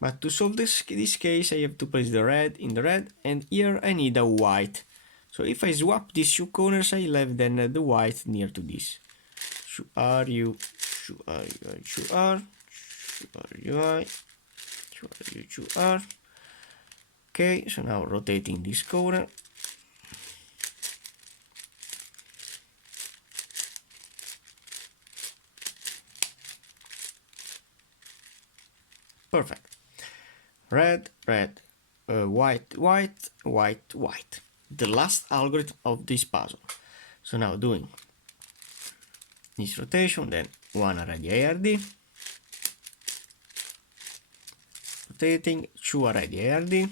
But to solve this case, I have to place the red in the red, and here I need a white. So if I swap these two corners, I'll have then the white near to this. Okay, so now rotating this corner. Perfect. Red, red, white, white, white, white. The last algorithm of this puzzle. So now doing this rotation, then one RD, rotating, two RD,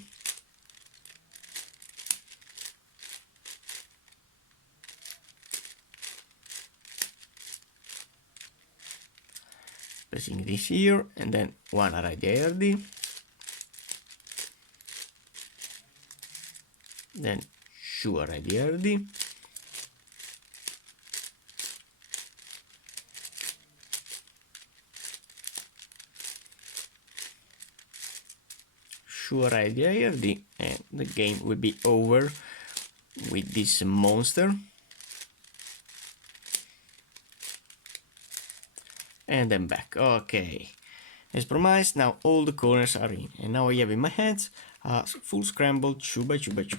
placing this here, and then one RD, then two RD, sure idea, and the game will be over with this monster. And then back. Okay, as promised, now all the corners are in, and now I have in my hands a full scramble 2x2x2.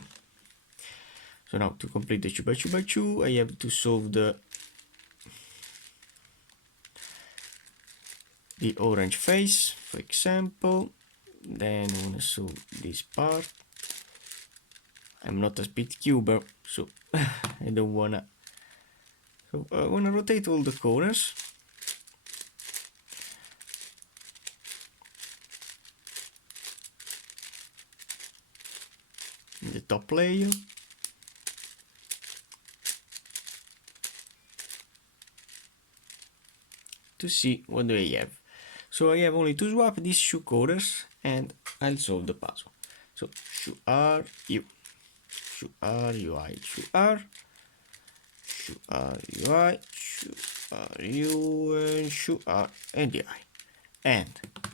So now to complete the 2x2x2, I have to solve the the orange face, for example. Then I wanna show this part. I'm not a speed cuber, so I don't wanna. So I wanna rotate all the corners. In the top layer. To see what do I have. So I have only to swap these two corners and I'll solve the puzzle. So shoe R, U, shoe R, UI, shoe R, shoe R, UI, shoe R, U, and shoe R, and the I. And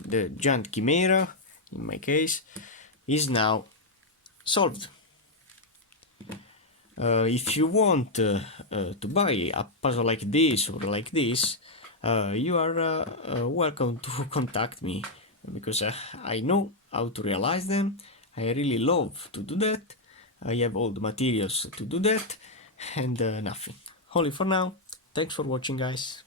the Giant Chimera, in my case, is now solved. If you want to buy a puzzle like this or like this, you are welcome to contact me because I know how to realize them. I really love to do that. I have all the materials to do that and nothing. Only for now. Thanks for watching, guys.